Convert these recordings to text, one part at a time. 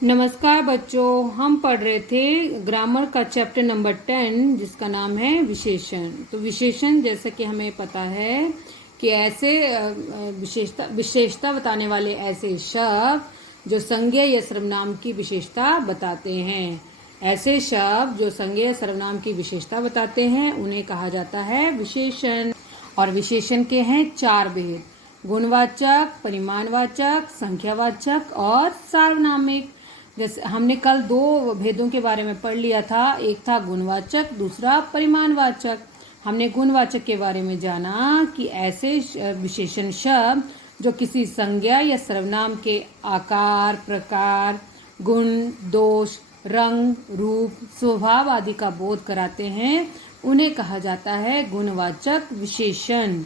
नमस्कार बच्चों, हम पढ़ रहे थे ग्रामर का चैप्टर नंबर 10 जिसका नाम है विशेषण। तो विशेषण जैसा कि हमें पता है कि ऐसे विशेषता बताने वाले ऐसे शब्द जो संज्ञा या सर्वनाम की विशेषता बताते हैं। ऐसे शब्द जो संज्ञा या सर्वनाम की विशेषता बताते हैं उन्हें कहा जाता है विशेषण। और विशेषण के हैं 4 भेद: गुणवाचक, परिमाणवाचक, संख्यावाचक और सार्वनामिक। जैसे हमने कल 2 भेदों के बारे में पढ़ लिया था, एक था गुणवाचक, दूसरा परिमाणवाचक। हमने गुणवाचक के बारे में जाना कि ऐसे विशेषण शब्द जो किसी संज्ञा या सर्वनाम के आकार, प्रकार, गुण, दोष, रंग, रूप, स्वभाव आदि का बोध कराते हैं उन्हें कहा जाता है गुणवाचक विशेषण।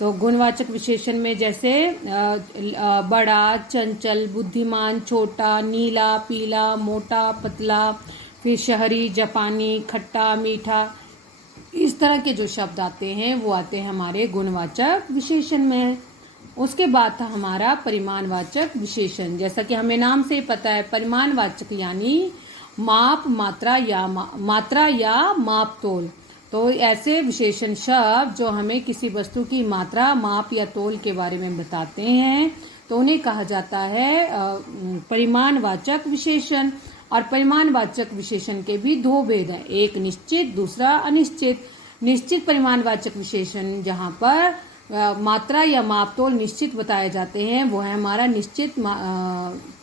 तो गुणवाचक विशेषण में जैसे बड़ा, चंचल, बुद्धिमान, छोटा, नीला, पीला, मोटा, पतला, फिर शहरी, जापानी, खट्टा, मीठा, इस तरह के जो शब्द आते हैं वो आते हैं हमारे गुणवाचक विशेषण में। उसके बाद था हमारा परिमाणवाचक विशेषण। जैसा कि हमें नाम से पता है, परिमाणवाचक यानी माप, मात्रा या माप तोल। तो ऐसे विशेषण शब्द जो हमें किसी वस्तु की मात्रा, माप या तोल के बारे में बताते हैं तो उन्हें कहा जाता है परिमाणवाचक विशेषण। और परिमाणवाचक विशेषण के भी 2 भेद हैं, एक निश्चित, दूसरा अनिश्चित। निश्चित परिमाणवाचक विशेषण जहाँ पर मात्रा या मापतोल निश्चित बताए जाते हैं वो है हमारा निश्चित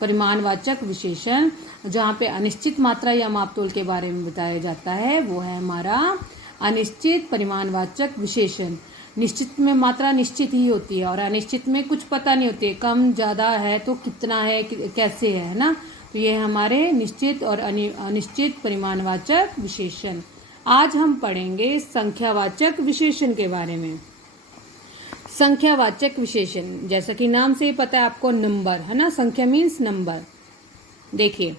परिमाणवाचक विशेषण। जहाँ पे अनिश्चित मात्रा या मापतोल के बारे में बताया जाता है वो है हमारा अनिश्चित परिमाणवाचक विशेषण। निश्चित में मात्रा निश्चित ही होती है और अनिश्चित में कुछ पता नहीं होती है, कम ज़्यादा है तो कितना है, कैसे है ना। तो ये हमारे निश्चित और अनिश्चित परिमाणवाचक विशेषण। आज हम पढ़ेंगे संख्यावाचक विशेषण के बारे में। संख्यावाचक विशेषण जैसा कि नाम से ही पता है आपको, नंबर है ना, संख्या मीन्स नंबर। देखिए,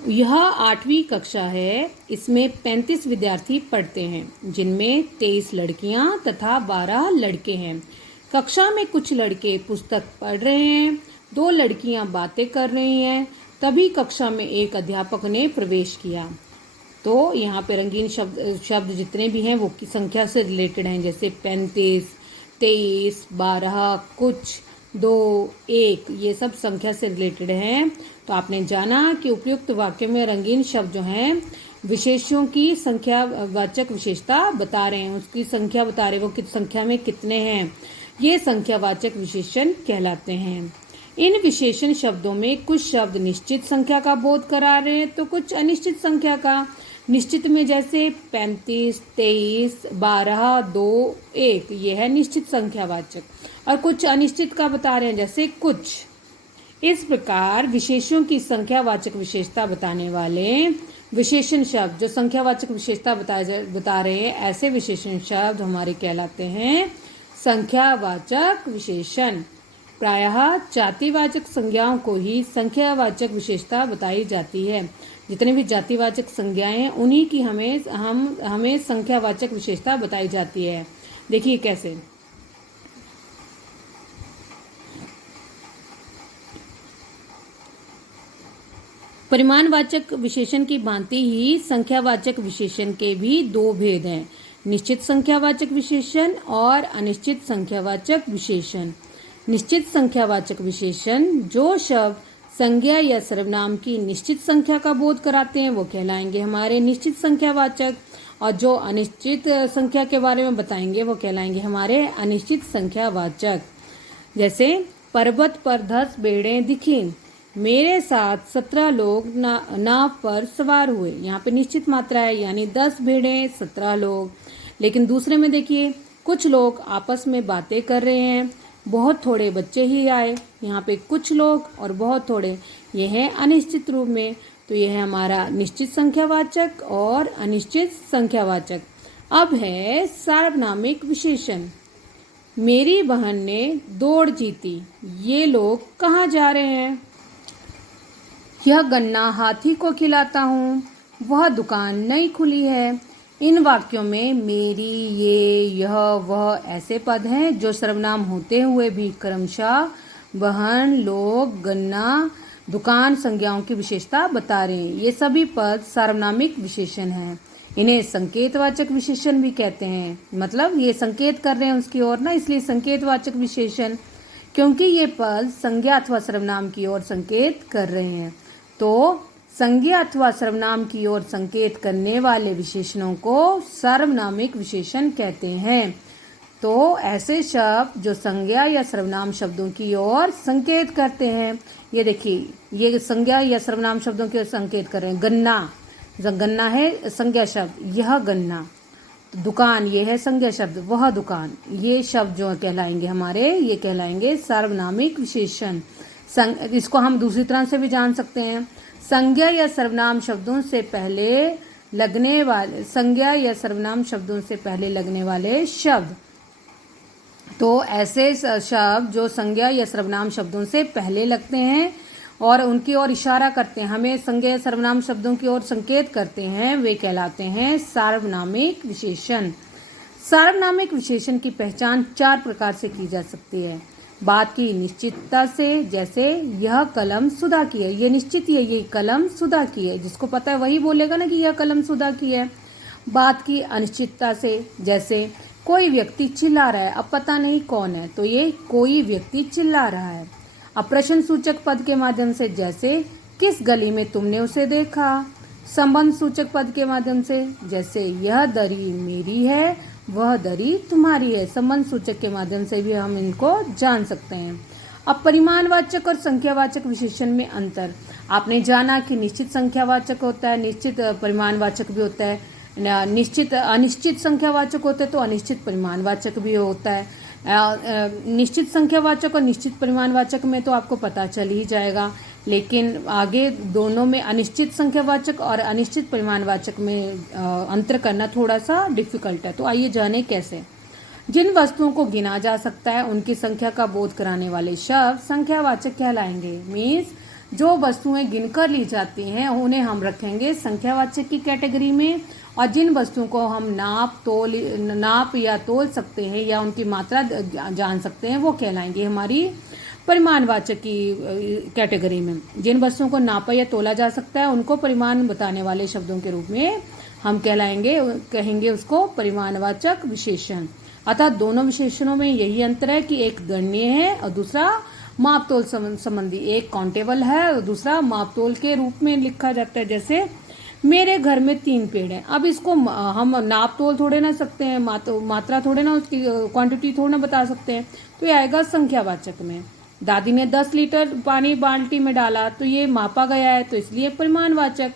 यह 8वीं कक्षा है, इसमें 35 विद्यार्थी पढ़ते हैं जिनमें 23 लड़कियां तथा 12 लड़के हैं। कक्षा में कुछ लड़के पुस्तक पढ़ रहे हैं, 2 लड़कियां बातें कर रही हैं। तभी कक्षा में एक अध्यापक ने प्रवेश किया। तो यहाँ पे रंगीन शब्द जितने भी हैं वो की संख्या से रिलेटेड हैं, जैसे 35, 23, 12, कुछ, 2, 1, ये सब संख्या से रिलेटेड हैं। तो आपने जाना कि उपयुक्त वाक्य में रंगीन शब्द जो हैं विशेषों की संख्यावाचक विशेषता बता रहे हैं, उसकी संख्या बता रहे हैं, वो किस संख्या में कितने हैं, ये संख्यावाचक विशेषण कहलाते हैं। इन विशेषण शब्दों में कुछ शब्द निश्चित संख्या का बोध करा रहे हैं तो कुछ अनिश्चित संख्या का। निश्चित में जैसे 35, 23, 12, 2, 1, ये है निश्चित संख्यावाचक। और कुछ अनिश्चित का बता रहे हैं, जैसे कुछ। इस प्रकार विशेषों की संख्यावाचक विशेषता बताने वाले विशेषण शब्द जो संख्यावाचक विशेषता बता रहे हैं, ऐसे विशेषण शब्द हमारे कहलाते हैं संख्यावाचक विशेषण। प्रायः जातिवाचक संज्ञाओं को ही संख्यावाचक विशेषता बताई जाती है। जितने भी जातिवाचक संज्ञाएं हैं उन्हीं की हमें संख्यावाचक विशेषता बताई जाती है। देखिए कैसे। परिमाणवाचक विशेषण की भांति ही संख्यावाचक विशेषण के भी 2 भेद हैं, निश्चित संख्यावाचक विशेषण और अनिश्चित संख्यावाचक विशेषण। निश्चित संख्यावाचक विशेषण जो शब्द संज्ञा या सर्वनाम की निश्चित संख्या का बोध कराते हैं वो कहलाएंगे हमारे निश्चित संख्यावाचक, और जो अनिश्चित संख्या के बारे में बताएंगे वो कहलाएंगे हमारे अनिश्चित संख्यावाचक। जैसे पर्वत पर 10 भेड़ें दिखीं, मेरे साथ 17 लोग नाव पर सवार हुए। यहाँ पे निश्चित मात्रा है यानी 10 भेड़ें, 17 लोग। लेकिन दूसरे में देखिए, कुछ लोग आपस में बातें कर रहे हैं, बहुत थोड़े बच्चे ही आए। यहाँ पे कुछ लोग और बहुत थोड़े, ये है अनिश्चित रूप में। तो यह है हमारा निश्चित संख्यावाचक और अनिश्चित संख्यावाचक। अब है सार्वनामिक विशेषण। मेरी बहन ने दौड़ जीती, ये लोग कहाँ जा रहे हैं? यह गन्ना हाथी को खिलाता हूँ, वह दुकान नई खुली है। इन वाक्यों में मेरी, ये, यह, वह ऐसे पद हैं जो सर्वनाम होते हुए भी क्रमशः बहन, लोग, गन्ना, दुकान संज्ञाओं की विशेषता बता रहे हैं। ये सभी पद सार्वनामिक विशेषण हैं। इन्हें संकेतवाचक विशेषण भी कहते हैं, मतलब ये संकेत कर रहे हैं उसकी ओर ना, इसलिए संकेतवाचक विशेषण, क्योंकि ये पद संज्ञा अथवा सर्वनाम की ओर संकेत कर रहे हैं। तो संज्ञा अथवा सर्वनाम की ओर संकेत करने वाले विशेषणों को सार्वनामिक विशेषण कहते हैं। तो ऐसे शब्द जो संज्ञा या सर्वनाम शब्दों की ओर संकेत करते हैं, ये देखिए, ये संज्ञा या सर्वनाम शब्दों की ओर संकेत कर रहे हैं। गन्ना, गन्ना है संज्ञा शब्द, यह गन्ना। दुकान, ये है संज्ञा शब्द, वह दुकान। ये शब्द जो कहलाएंगे हमारे, ये कहलाएंगे सार्वनामिक विशेषण। इसको हम दूसरी तरह से भी जान सकते हैं। संज्ञा या सर्वनाम शब्दों से पहले लगने वाले, संज्ञा या सर्वनाम शब्दों से पहले लगने वाले शब्द, तो ऐसे शब्द जो संज्ञा या सर्वनाम शब्दों से पहले लगते हैं और उनकी ओर इशारा करते हैं, हमें संज्ञा या सर्वनाम शब्दों की ओर संकेत करते हैं, वे कहलाते हैं सार्वनामिक विशेषण। सार्वनामिक विशेषण की पहचान 4 प्रकार से की जा सकती है। बात की निश्चितता से, जैसे यह कलम सुधा की है, ये निश्चित है, ये कलम सुधा की है, जिसको पता है वही बोलेगा ना कि यह कलम सुधा की है। बात की अनिश्चितता से, जैसे कोई व्यक्ति चिल्ला रहा है, अब पता नहीं कौन है, तो ये कोई व्यक्ति चिल्ला रहा है। अब प्रश्न सूचक पद के माध्यम से, जैसे किस गली में तुमने उसे देखा। संबंध सूचक पद के माध्यम से, जैसे यह दरी मेरी है, वह दरी तुम्हारी है। संबंध सूचक के माध्यम से भी हम इनको जान सकते हैं। अब परिमाणवाचक और संख्यावाचक विशेषण में अंतर। आपने जाना कि निश्चित संख्यावाचक होता है, निश्चित परिमाणवाचक भी होता है, निश्चित अनिश्चित संख्यावाचक होता है, तो अनिश्चित परिमाणवाचक भी होता है। निश्चित संख्यावाचक और निश्चित परिमाणवाचक में तो आपको पता चल ही जाएगा, लेकिन आगे दोनों में अनिश्चित संख्यावाचक और अनिश्चित परिमाणवाचक में अंतर करना थोड़ा सा डिफिकल्ट है। तो आइए जाने कैसे। जिन वस्तुओं को गिना जा सकता है उनकी संख्या का बोध कराने वाले शब्द संख्यावाचक कहलाएंगे। मीन्स जो वस्तुएं गिनकर ली जाती हैं उन्हें हम रखेंगे संख्यावाचक की कैटेगरी में, और जिन वस्तुओं को हम नाप या तोल सकते हैं या उनकी मात्रा जान सकते हैं वो कहलाएंगे हमारी परिमाणवाचक की कैटेगरी में। जिन वस्तुओं को नापा या तोला जा सकता है उनको परिमाण बताने वाले शब्दों के रूप में हम कहेंगे उसको परिमाणवाचक विशेषण। अतः दोनों विशेषणों में यही अंतर है कि एक गणनीय है और दूसरा माप तोल संबंधी। एक काउंटेबल है और दूसरा माप तोल के रूप में लिखा जाता है। जैसे मेरे घर में 3 पेड़ हैं, अब इसको हम नाप तोल थोड़े ना सकते हैं, मात्रा थोड़े ना, उसकी क्वांटिटी थोड़े ना बता सकते हैं, तो ये आएगा संख्यावाचक में। दादी ने 10 लीटर पानी बाल्टी में डाला, तो ये मापा गया है, तो इसलिए परिमाणवाचक।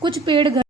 कुछ पेड़ घर